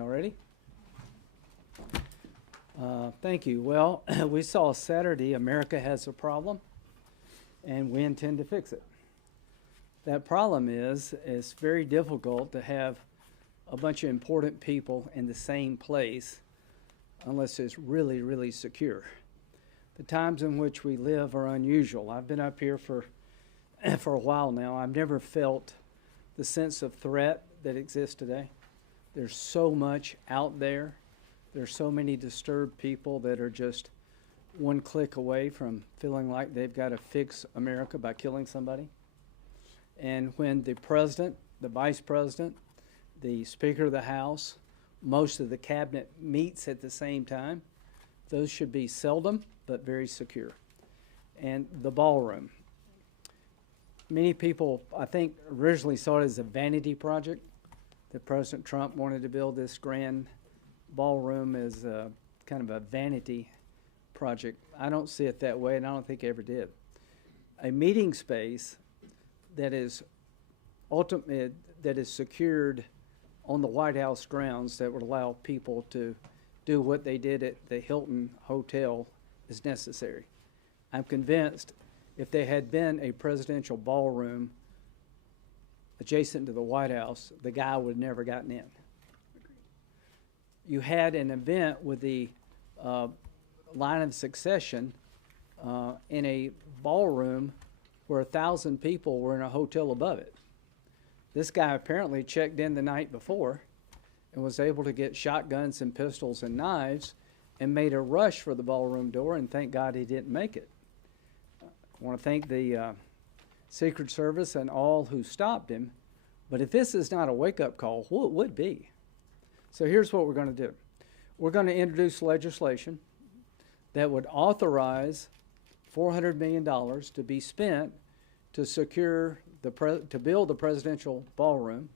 Y'all ready? Thank you. Well, we saw Saturday America has a problem, and we intend to fix it. That problem is it's very difficult to have a bunch of important people in the same place unless it's really, really secure. The times in which we live are unusual. I've been up here for a while now. I've never felt the sense of threat that exists today. There's so much out there. There's so many disturbed people that are just one click away from feeling like they've got to fix America by killing somebody. And when the president, the vice president, the Speaker of the House, most of the cabinet meets at the same time, those should be seldom but very secure. And the ballroom. Many people, I think, originally saw it as a vanity project, that President Trump wanted to build this grand ballroom as a, kind of a vanity project. I don't see it that way, and I don't think I ever did. A meeting space that is ultimately that is secured on the White House grounds that would allow people to do what they did at the Hilton Hotel is necessary. I'm convinced if there had been a presidential ballroom adjacent to the White House, the guy would have never gotten in. You had an event with the line of succession in a ballroom where 1,000 people were in a hotel above it. This guy apparently checked in the night before and was able to get shotguns and pistols and knives and made a rush for the ballroom door, and thank God he didn't make it. I want to thank the Secret Service and all who stopped him, but if this is not a wake-up call, what would be? So here's what we're going to do. We're going to introduce legislation that would authorize $400 million to be spent to secure to build the presidential ballroom.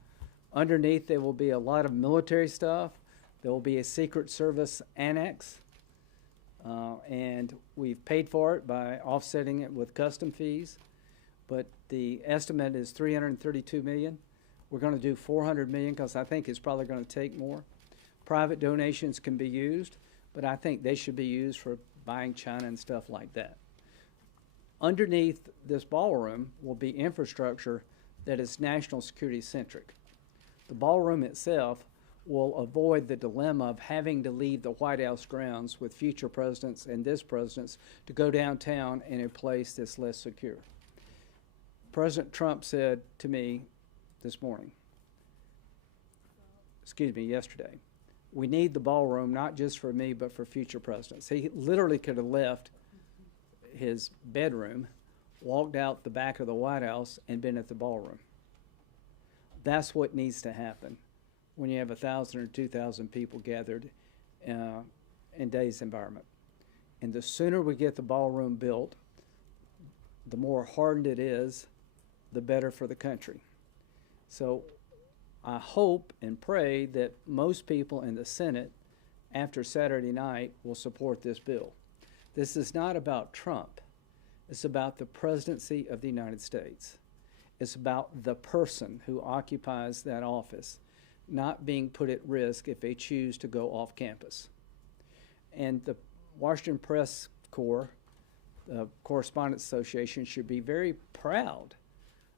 Underneath there will be a lot of military stuff. There will be a Secret Service annex, and we've paid for it by offsetting it with custom fees. But the estimate is $332 million. We're going to do $400 million because I think it's probably going to take more. Private donations can be used, but I think they should be used for buying China and stuff like that. Underneath this ballroom will be infrastructure that is national security centric. The ballroom itself will avoid the dilemma of having to leave the White House grounds with future presidents and this president's to go downtown in a place that's less secure. President Trump said to me yesterday, we need the ballroom not just for me but for future presidents. He literally could have left his bedroom, walked out the back of the White House, and been at the ballroom. That's what needs to happen when you have 1,000 or 2,000 people gathered in today's environment. And the sooner we get the ballroom built, the more hardened it is, the better for the country. So I hope and pray that most people in the Senate after Saturday night will support this bill. This is not about Trump. It's about the presidency of the United States. It's about the person who occupies that office not being put at risk if they choose to go off campus. And the Washington Press Corps, the Correspondents Association, should be very proud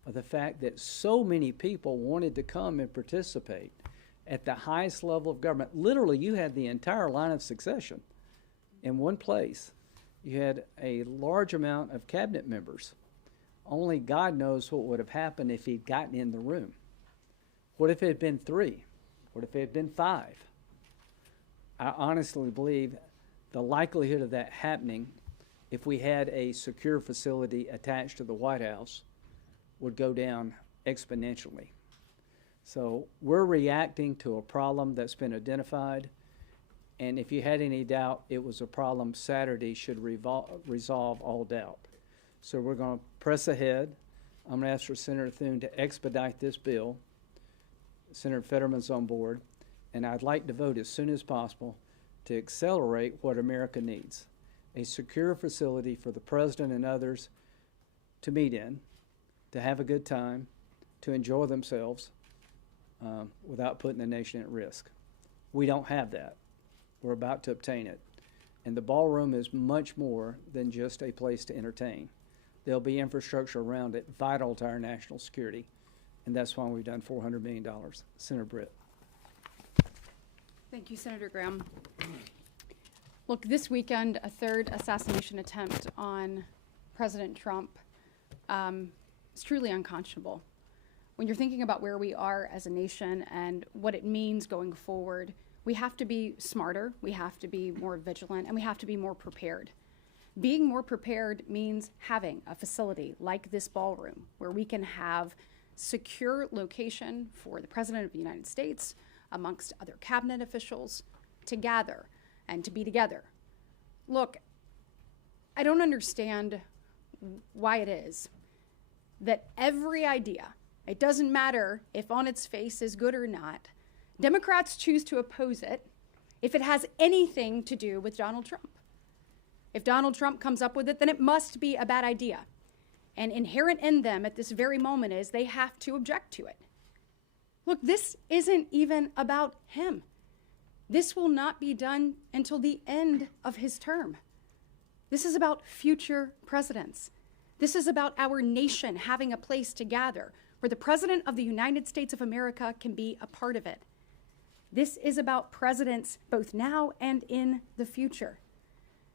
of the fact that so many people wanted to come and participate at the highest level of government. Literally, you had the entire line of succession in one place. You had a large amount of cabinet members. Only God knows what would have happened if he'd gotten in the room. What if it had been 3? What if it had been 5? I honestly believe the likelihood of that happening, if we had a secure facility attached to the White House, would go down exponentially. So we're reacting to a problem that's been identified, and if you had any doubt it was a problem, Saturday should resolve all doubt. So we're going to press ahead. I'm going to ask for Senator Thune to expedite this bill. Senator Fetterman's on board, and I'd like to vote as soon as possible to accelerate what America needs. A secure facility for the president and others to meet in, to have a good time, to enjoy themselves without putting the nation at risk. We don't have that. We're about to obtain it. And the ballroom is much more than just a place to entertain. There'll be infrastructure around it vital to our national security. And that's why we've done $400 million. Senator Britt. Thank you, Senator Graham. Look, this weekend, a third assassination attempt on President Trump is truly unconscionable. When you're thinking about where we are as a nation and what it means going forward, we have to be smarter, we have to be more vigilant, and we have to be more prepared. Being more prepared means having a facility like this ballroom where we can have secure location for the President of the United States, amongst other cabinet officials, to gather and to be together. Look, I don't understand why it is that every idea, it doesn't matter if on its face is good or not, Democrats choose to oppose it if it has anything to do with Donald Trump. If Donald Trump comes up with it, then it must be a bad idea. And inherent in them at this very moment is they have to object to it. Look, this isn't even about him. This will not be done until the end of his term. This is about future presidents. This is about our nation having a place to gather where the President of the United States of America can be a part of it. This is about presidents both now and in the future.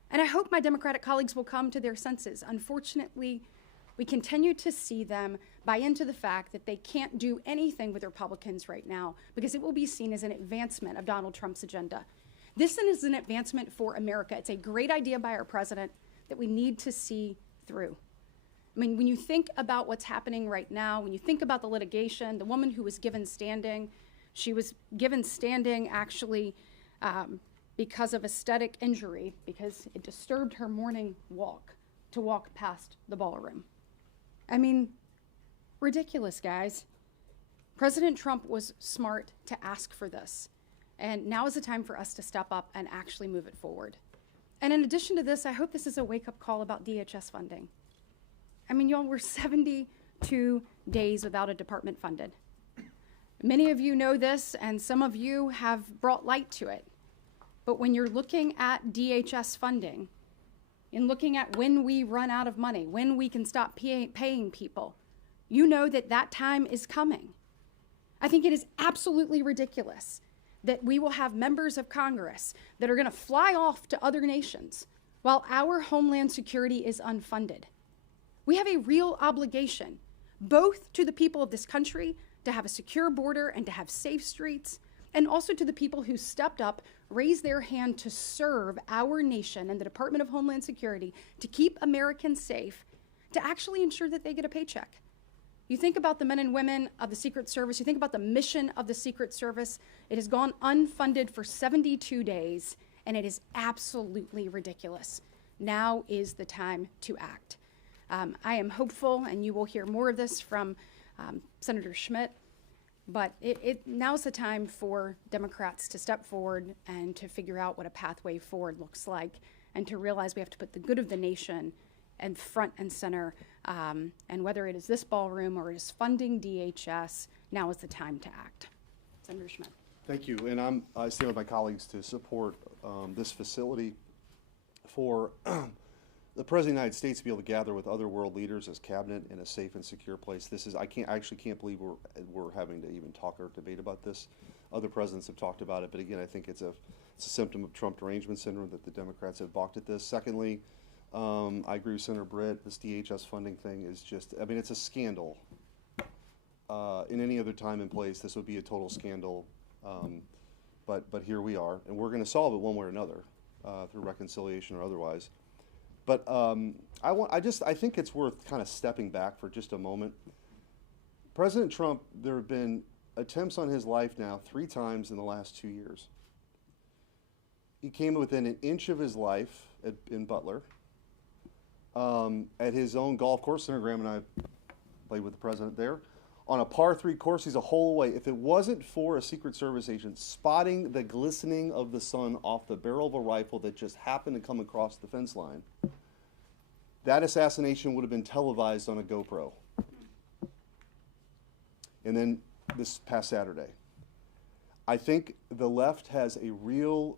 And I hope my Democratic colleagues will come to their senses. Unfortunately, we continue to see them buy into the fact that they can't do anything with Republicans right now because it will be seen as an advancement of Donald Trump's agenda. This is an advancement for America. It's a great idea by our president that we need to see through. I mean, when you think about what's happening right now, when you think about the litigation, the woman who was given standing, she was given standing actually because of aesthetic injury, because it disturbed her morning walk to walk past the ballroom. I mean, ridiculous, guys. President Trump was smart to ask for this. And now is the time for us to step up and actually move it forward. And in addition to this, I hope this is a wake-up call about DHS funding. I mean, y'all, we're 72 days without a department funded. Many of you know this, and some of you have brought light to it. But when you're looking at DHS funding, in looking at when we run out of money, when we can stop paying people, you know that that time is coming. I think it is absolutely ridiculous that we will have members of Congress that are going to fly off to other nations while our homeland security is unfunded. We have a real obligation, both to the people of this country to have a secure border and to have safe streets, and also to the people who stepped up, raised their hand to serve our nation and the Department of Homeland Security to keep Americans safe, to actually ensure that they get a paycheck. You think about the men and women of the Secret Service, you think about the mission of the Secret Service, it has gone unfunded for 72 days, and it is absolutely ridiculous. Now is the time to act. I am hopeful, and you will hear more of this from Senator Schmidt, but now's the time for Democrats to step forward and to figure out what a pathway forward looks like, and to realize we have to put the good of the nation and front and center, and whether it is this ballroom or it is funding DHS, now is the time to act. Senator Schmidt. Thank you, and I stand with my colleagues to support this facility for the President of the United States to be able to gather with other world leaders as cabinet in a safe and secure place. I actually can't believe we're having to even talk or debate about this. Other presidents have talked about it, but again, I think it's a symptom of Trump derangement syndrome that the Democrats have balked at this. Secondly, I agree with Senator Britt. This DHS funding thing is just, I mean, it's a scandal. In any other time and place, this would be a total scandal. But here we are, and we're going to solve it one way or another, through reconciliation or otherwise. But I think it's worth kind of stepping back for just a moment. President Trump, there have been attempts on his life now 3 times in the last 2 years. He came within an inch of his life in Butler. At his own golf course, Senator Graham and I played with the president there. On a par 3 course, he's a hole away. If it wasn't for a Secret Service agent spotting the glistening of the sun off the barrel of a rifle that just happened to come across the fence line, that assassination would have been televised on a GoPro. And then this past Saturday. I think the left has a real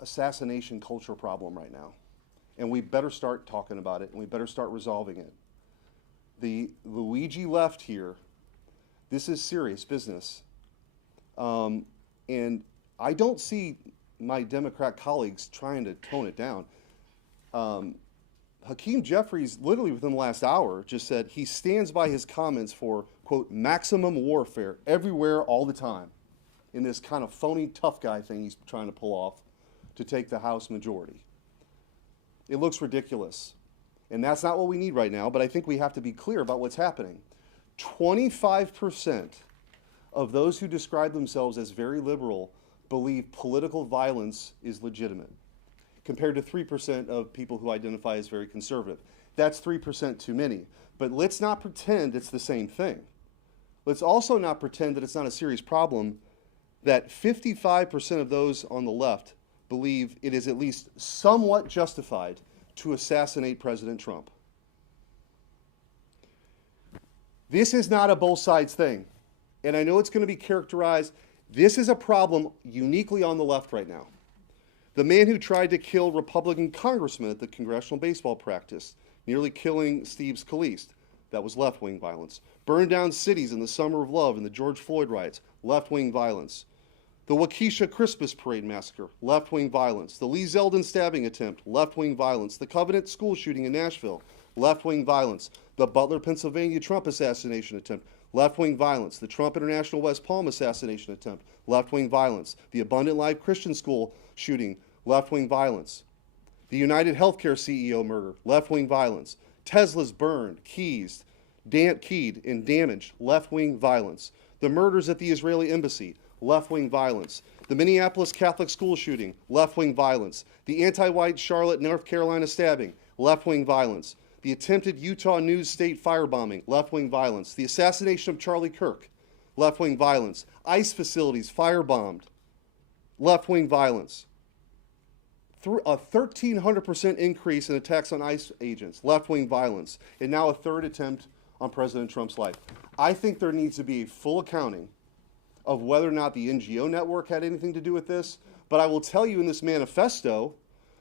assassination culture problem right now. And we better start talking about it, and we better start resolving it. The Luigi left here, this is serious business. And I don't see my Democrat colleagues trying to tone it down. Hakeem Jeffries, literally within the last hour, just said he stands by his comments for, quote, maximum warfare everywhere all the time in this kind of phony tough guy thing he's trying to pull off to take the House majority. It looks ridiculous. And that's not what we need right now, but I think we have to be clear about what's happening. 25% of those who describe themselves as very liberal believe political violence is legitimate, compared to 3% of people who identify as very conservative. That's 3% too many. But let's not pretend it's the same thing. Let's also not pretend that it's not a serious problem that 55% of those on the left believe it is at least somewhat justified to assassinate President Trump. This is not a both sides thing. And I know it's going to be characterized, this is a problem uniquely on the left right now. The man who tried to kill Republican congressman at the congressional baseball practice, nearly killing Steve Scalise, that was left-wing violence. Burned down cities in the Summer of Love and the George Floyd riots, left-wing violence. The Waukesha Christmas Parade massacre, left-wing violence. The Lee Zeldin stabbing attempt, left-wing violence. The Covenant school shooting in Nashville, left-wing violence. The Butler, Pennsylvania Trump assassination attempt, left-wing violence. The Trump International West Palm assassination attempt, left-wing violence. The Abundant Life Christian School shooting, left-wing violence. The United Healthcare CEO murder, left-wing violence. Tesla's burned, keyed, and damaged, left-wing violence. The murders at the Israeli embassy, left-wing violence. The Minneapolis Catholic school shooting, left-wing violence. The anti-white Charlotte, North Carolina stabbing, left-wing violence. The attempted Utah News State firebombing, left-wing violence. The assassination of Charlie Kirk, left-wing violence. ICE facilities firebombed, left-wing violence. A 1,300% increase in attacks on ICE agents, left-wing violence, and now a third attempt on President Trump's life. I think there needs to be a full accounting of whether or not the NGO network had anything to do with this, but I will tell you in this manifesto,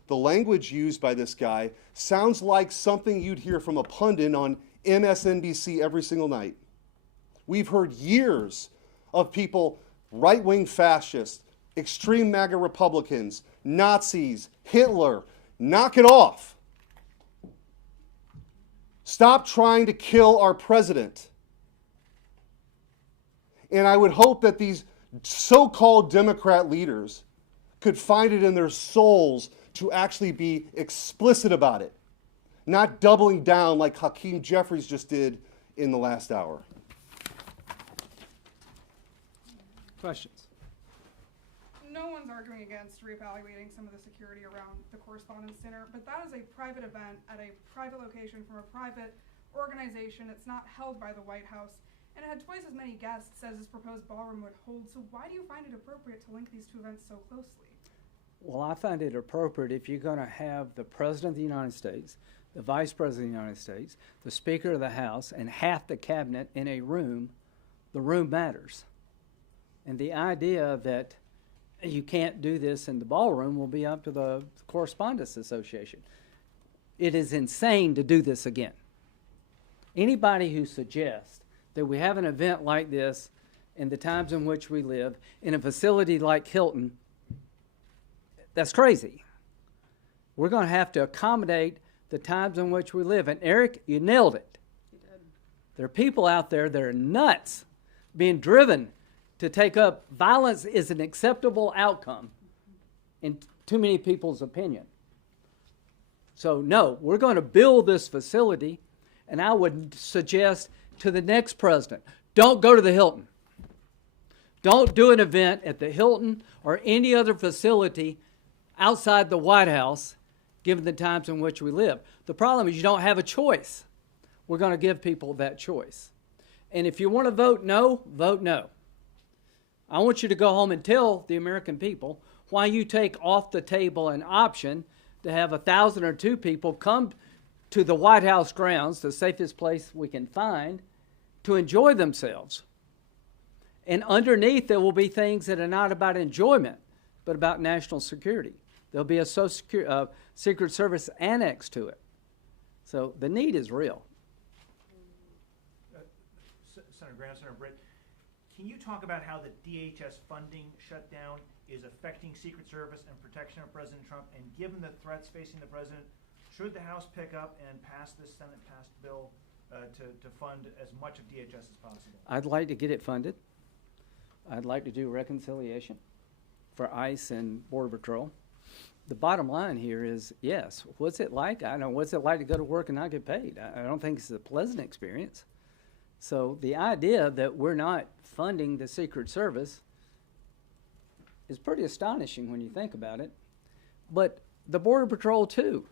the language used by this guy sounds like something you'd hear from a pundit on MSNBC every single night. We've heard years of people, right-wing fascists, extreme MAGA Republicans, Nazis, Hitler, knock it off. Stop trying to kill our president. And I would hope that these so-called Democrat leaders could find it in their souls to actually be explicit about it, not doubling down like Hakeem Jeffries just did in the last hour. Questions? No one's arguing against reevaluating some of the security around the Correspondents' Dinner, but that is a private event at a private location from a private organization. It's not held by the White House, and it had twice as many guests as this proposed ballroom would hold. So why do you find it appropriate to link these two events so closely? Well, I find it appropriate if you're going to have the President of the United States, the Vice President of the United States, the Speaker of the House, and half the cabinet in a room, the room matters. And the idea that you can't do this in the ballroom will be up to the Correspondents Association. It is insane to do this again. Anybody who suggests that we have an event like this in the times in which we live, in a facility like Hilton, that's crazy. We're going to have to accommodate the times in which we live. And Eric, you nailed it. You did. There are people out there that are nuts, being driven to take up violence is an acceptable outcome in too many people's opinion. So no, we're going to build this facility, and I would suggest to the next president, don't go to the Hilton. Don't do an event at the Hilton or any other facility outside the White House, given the times in which we live. The problem is you don't have a choice. We're going to give people that choice. And if you want to vote no, vote no. I want you to go home and tell the American people why you take off the table an option to have 1,000 or 2 people come to the White House grounds, the safest place we can find, to enjoy themselves. And underneath, there will be things that are not about enjoyment, but about national security. There'll be a Secret Service annex to it. So the need is real. Senator Graham, Senator Britt, can you talk about how the DHS funding shutdown is affecting Secret Service and protection of President Trump? And given the threats facing the president, should the House pick up and pass this Senate-passed bill to fund as much of DHS as possible? I'd like to get it funded. I'd like to do reconciliation for ICE and Border Patrol. The bottom line here is, yes, what's it like? I know, what's it like to go to work and not get paid? I don't think it's a pleasant experience. So the idea that we're not funding the Secret Service is pretty astonishing when you think about it. But the Border Patrol too.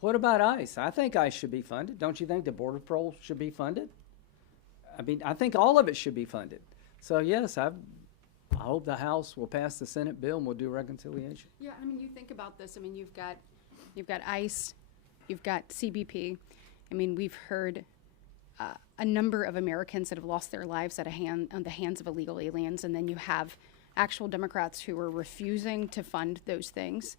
What about ICE? I think ICE should be funded. Don't you think the Border Patrol should be funded? I mean, I think all of it should be funded. So yes, I hope the House will pass the Senate bill and we'll do reconciliation. Yeah, I mean, you think about this. I mean, you've got ICE, you've got CBP. I mean, we've heard a number of Americans that have lost their lives on the hands of illegal aliens, and then you have actual Democrats who are refusing to fund those things.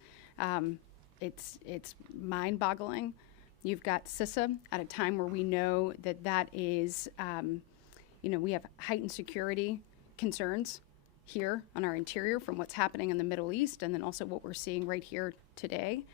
It's mind-boggling. You've got CISA at a time where we know that is, we have heightened security concerns here on our interior from what's happening in the Middle East, and then also what we're seeing right here today.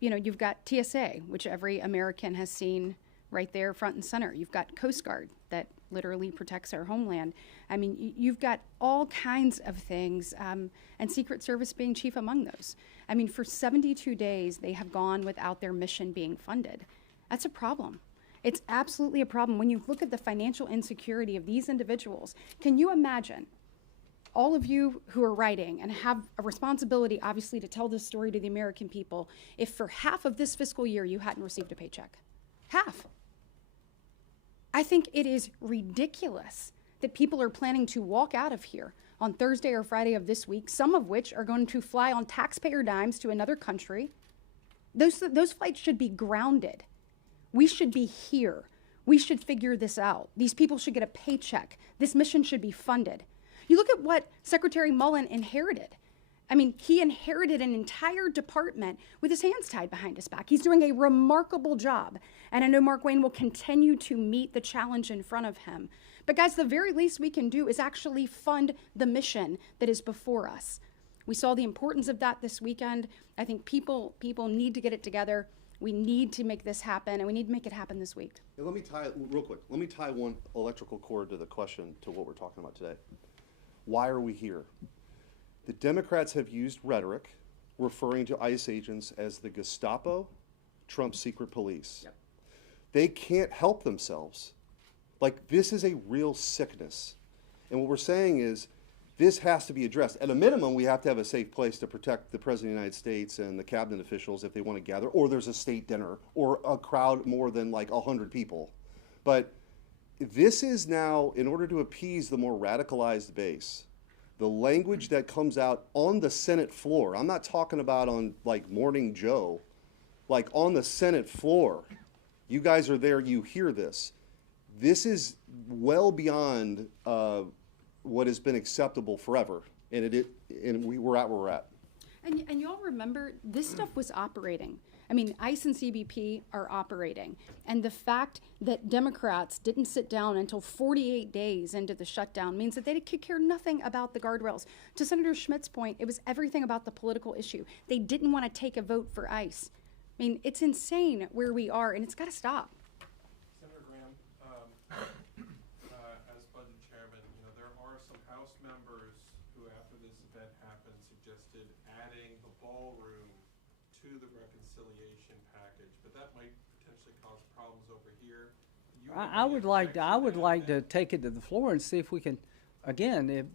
You've got TSA, which every American has seen right there front and center. You've got Coast Guard that literally protects our homeland. I mean, you've got all kinds of things, and Secret Service being chief among those. I mean, for 72 days, they have gone without their mission being funded. That's a problem. It's absolutely a problem. When you look at the financial insecurity of these individuals, can you imagine, all of you who are writing and have a responsibility, obviously, to tell this story to the American people, if for half of this fiscal year you hadn't received a paycheck? Half. I think it is ridiculous that people are planning to walk out of here on Thursday or Friday of this week, some of which are going to fly on taxpayer dimes to another country. Those flights should be grounded. We should be here. We should figure this out. These people should get a paycheck. This mission should be funded. You look at what Secretary Mullen inherited. I mean, he inherited an entire department with his hands tied behind his back. He's doing a remarkable job. And I know Mark Wayne will continue to meet the challenge in front of him. But guys, the very least we can do is actually fund the mission that is before us. We saw the importance of that this weekend. I think people need to get it together. We need to make this happen, and we need to make it happen this week. And let me tie one electrical cord to the question to what we're talking about today. Why are we here? The Democrats have used rhetoric referring to ICE agents as the Gestapo, Trump's secret police. Yep. They can't help themselves. Like, this is a real sickness. And what we're saying is this has to be addressed. At a minimum, we have to have a safe place to protect the President of the United States and the cabinet officials if they want to gather, or there's a state dinner, or a crowd more than like 100 people. But this is now, in order to appease the more radicalized base, the language that comes out on the Senate floor, I'm not talking about on like Morning Joe, like on the Senate floor. You guys are there, you hear this. This is well beyond what has been acceptable forever, and we're at where we're at. And y'all remember, this stuff was operating. I mean, ICE and CBP are operating. And the fact that Democrats didn't sit down until 48 days into the shutdown means that they could care nothing about the guardrails. To Senator Schmidt's point, it was everything about the political issue. They didn't want to take a vote for ICE. I mean, it's insane where we are, and it's got to stop. Senator Graham, as budget chairman, there are some House members who, after this event happened, suggested adding the ballroom to the reconciliation package, but that might potentially cause problems over here. I would like to take it to the floor and see if we can, again,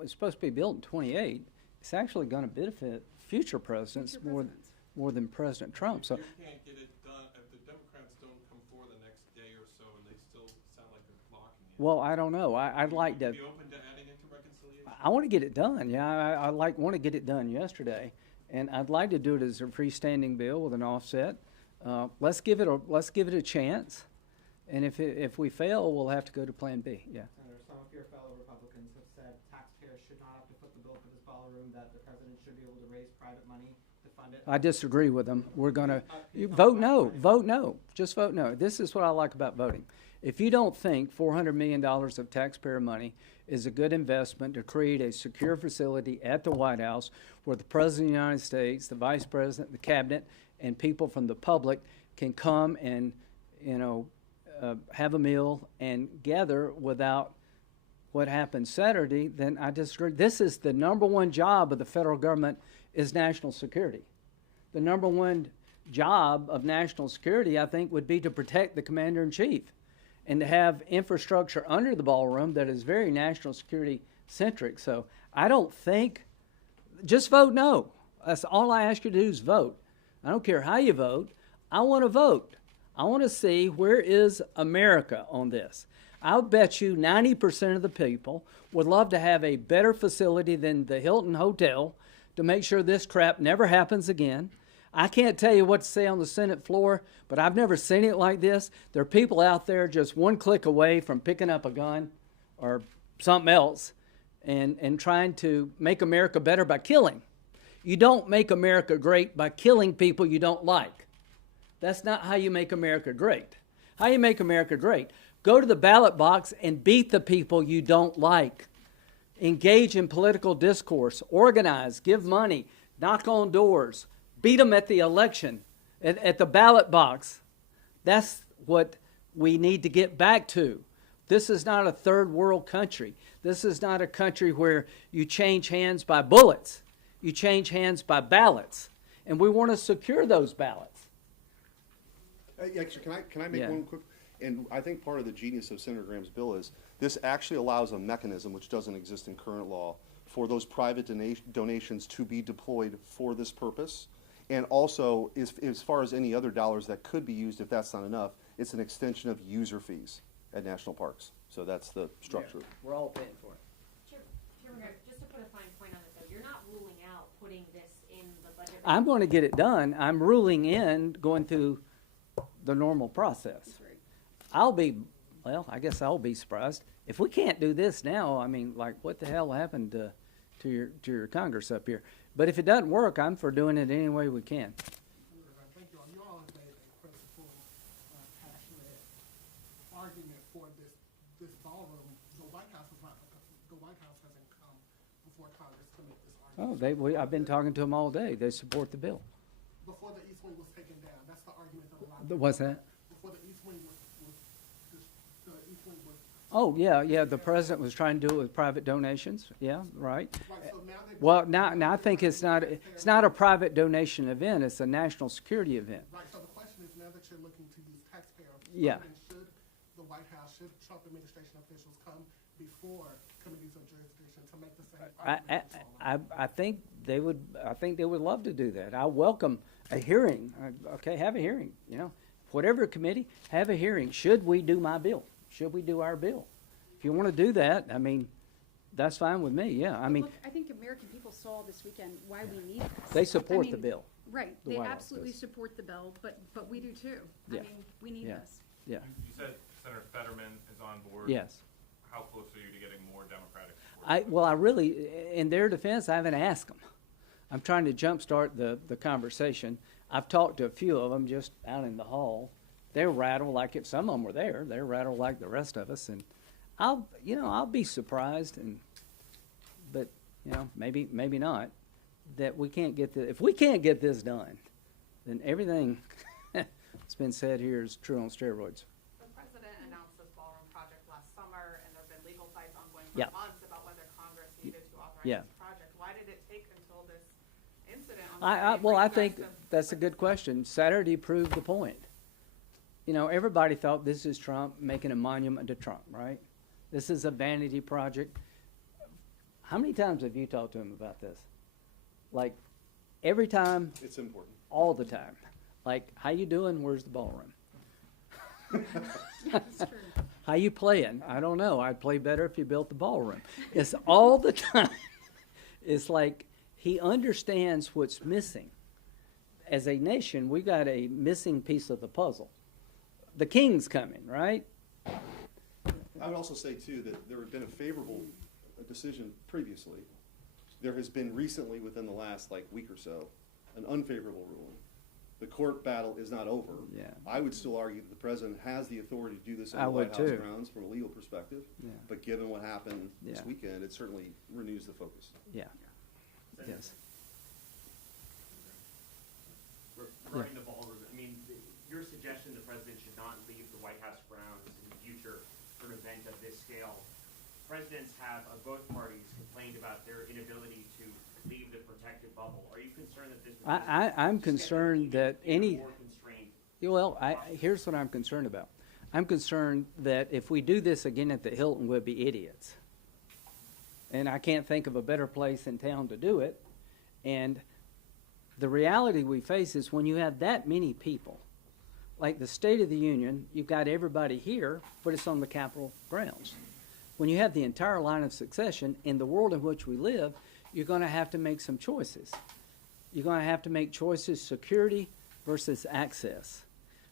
it's supposed to be built in 28. It's actually going to benefit future presidents more than President Trump. So you can't get it done if the Democrats don't come forward the next day or so, and they still sound like they're blocking it. Well, I don't know. I'd like to. Be open to adding it to reconciliation. I want to get it done. Yeah, I want to get it done yesterday, and I'd like to do it as a freestanding bill with an offset. Let's give it a chance, and if we fail, we'll have to go to Plan B. Yeah. Senator, some of your fellow Republicans have said taxpayers should not have to foot the bill for this ballroom, that the president should be able to raise private money to fund it. I disagree with them. We're gonna, vote no, vote no, just vote no. This is what I like about voting. If you don't think $400 million of taxpayer money is a good investment to create a secure facility at the White House where the President of the United States, the Vice President, the Cabinet, and people from the public can come and, have a meal and gather without what happened Saturday, then I disagree. This is the number one job of the federal government is national security. The number one job of national security, I think, would be to protect the commander-in-chief and to have infrastructure under the ballroom that is very national security centric. So I don't think, just vote no. That's all I ask you to do is vote. I don't care how you vote. I want to vote. I want to see where is America on this. I'll bet you 90% of the people would love to have a better facility than the Hilton Hotel to make sure this crap never happens again. I can't tell you what to say on the Senate floor, but I've never seen it like this. There are people out there just one click away from picking up a gun or something else and trying to make America better by killing. You don't make America great by killing people you don't like. That's not how you make America great. How you make America great? Go to the ballot box and beat the people you don't like. Engage in political discourse. Organize. Give money. Knock on doors. Beat them at the election, at the ballot box. That's what we need to get back to. This is not a third world country. This is not a country where you change hands by bullets. You change hands by ballots. And we want to secure those ballots. Actually, can I make Yeah. one quick? And I think part of the genius of Senator Graham's bill is this actually allows a mechanism which doesn't exist in current law for those private donations to be deployed for this purpose. And also, as far as any other dollars that could be used, if that's not enough, it's an extension of user fees at national parks. So that's the structure. We're all paying for it. Chairman, just to put a fine point on it, though, you're not ruling out putting this in the budget. I'm going to get it done. I'm ruling in going through the normal process. I guess I'll be surprised. If we can't do this now, I mean, like, what the hell happened to your Congress up here? But if it doesn't work, I'm for doing it any way we can. Thank you all. You all have made a principled, passionate argument for this ballroom. The White House hasn't come before Congress to make this argument. I've been talking to them all day. They support the bill. Before the East Wing was taken down, that's the argument that a lot of people. What's that? Before the East Wing was Oh, yeah. The president was trying to do it with private donations. Yeah, right. right. So now they Well, now I think it's not a private donation event. It's a national security event. right. So the question is, now that you're looking to use taxpayer Yeah. funding, should the White House, should Trump administration officials come before committees of jurisdiction to make the same argument? I think they would. I think they would love to do that. I welcome a hearing. Okay, have a hearing. Whatever committee, have a hearing. Should we do my bill? Should we do our bill? If you want to do that, I mean, that's fine with me. Yeah, I mean, Look, I think American people saw this weekend why we need this. they support I the mean, bill. Right, The they White House absolutely does. support the bill, but we do too. Yeah. I mean, we need Yeah. this. Yeah. You said Senator Fetterman is on board. Yes. How close are you to getting more Democratic support? I really, in their defense, I haven't asked them. I'm trying to jumpstart the conversation. I've talked to a few of them just out in the hall. They're rattled like if some of them were there. They're rattled like the rest of us, and I'll be surprised, but maybe not, that we can't get this. If we can't get this done, then everything that's been said here is true on steroids. The president announced this ballroom project last summer, and there have been legal fights ongoing for Yeah. months about whether Congress needed to authorize Yeah. this project. Why did it take until this incident on I Saturday for you guys think to- that's a good question. Saturday proved the point. Everybody thought this is Trump making a monument to Trump, right? This is a vanity project. How many times have you talked to him about this? Like, every time, It's important. all the time. Like, how you doing? Where's the ballroom? That's true. How you playing? I don't know. I'd play better if you built the ballroom. It's all the time. It's like he understands what's missing. As a nation, we got a missing piece of the puzzle. The king's coming, right? would also say too that there had been a favorable decision previously. There has been recently, within the last week or so, an unfavorable ruling. The court battle is not over. Yeah. I would still argue that the president has the authority to do this on I the would White House too. grounds from a legal perspective. Yeah. But given what happened this Yeah. weekend, it certainly renews the focus. Yeah. Yes. Regarding the ballroom, I mean, your suggestion the president should not leave the White House grounds in the future for an event of this scale. Presidents have, of both parties, complained about their inability to leave the protected bubble. Are you concerned that this would I'm concerned that any, more constrained? well, here's what I'm concerned about. I'm concerned that if we do this again at the Hilton, we'll be idiots. And I can't think of a better place in town to do it. And the reality we face is when you have that many people, like the State of the Union, you've got everybody here, but it's on the Capitol grounds. When you have the entire line of succession in the world in which we live, you're going to have to make some choices. You're going to have to make choices, security versus access.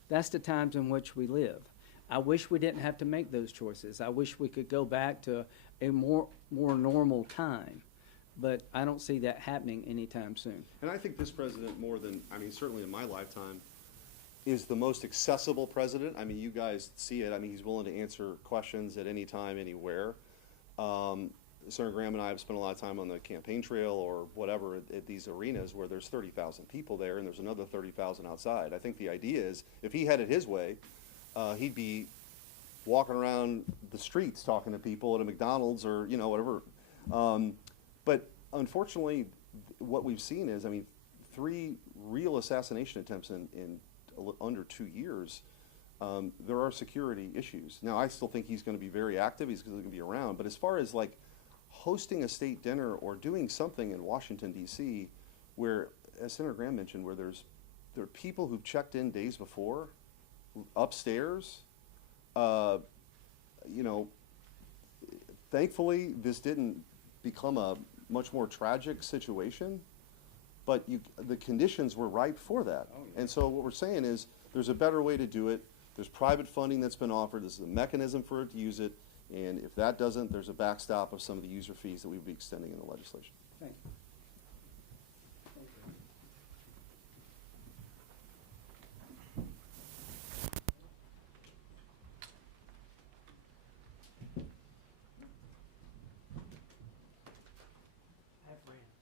That's the times in which we live. I wish we didn't have to make those choices. I wish we could go back to a more normal time. But I don't see that happening anytime soon. And I think this president, more than, certainly in my lifetime, is the most accessible president. You guys see it. He's willing to answer questions at any time, anywhere. Senator Graham and I have spent a lot of time on the campaign trail or whatever at these arenas where there's 30,000 people there and there's another 30,000 outside. I think the idea is, if he had it his way, he'd be walking around the streets talking to people at a McDonald's or, whatever. But unfortunately, what we've seen is, 3 real assassination attempts in under 2 years. There are security issues. Now, I still think he's going to be very active. He's going to be around. But as far as hosting a state dinner or doing something in Washington, D.C., where, as Senator Graham mentioned, where there are people who've checked in days before, upstairs, thankfully, this didn't become a much more tragic situation, but the conditions were ripe for that. Oh, yeah. And so what we're saying is there's a better way to do it. There's private funding that's been offered. This is a mechanism for it to use it. And if that doesn't, there's a backstop of some of the user fees that we'd be extending in the legislation. Thank you.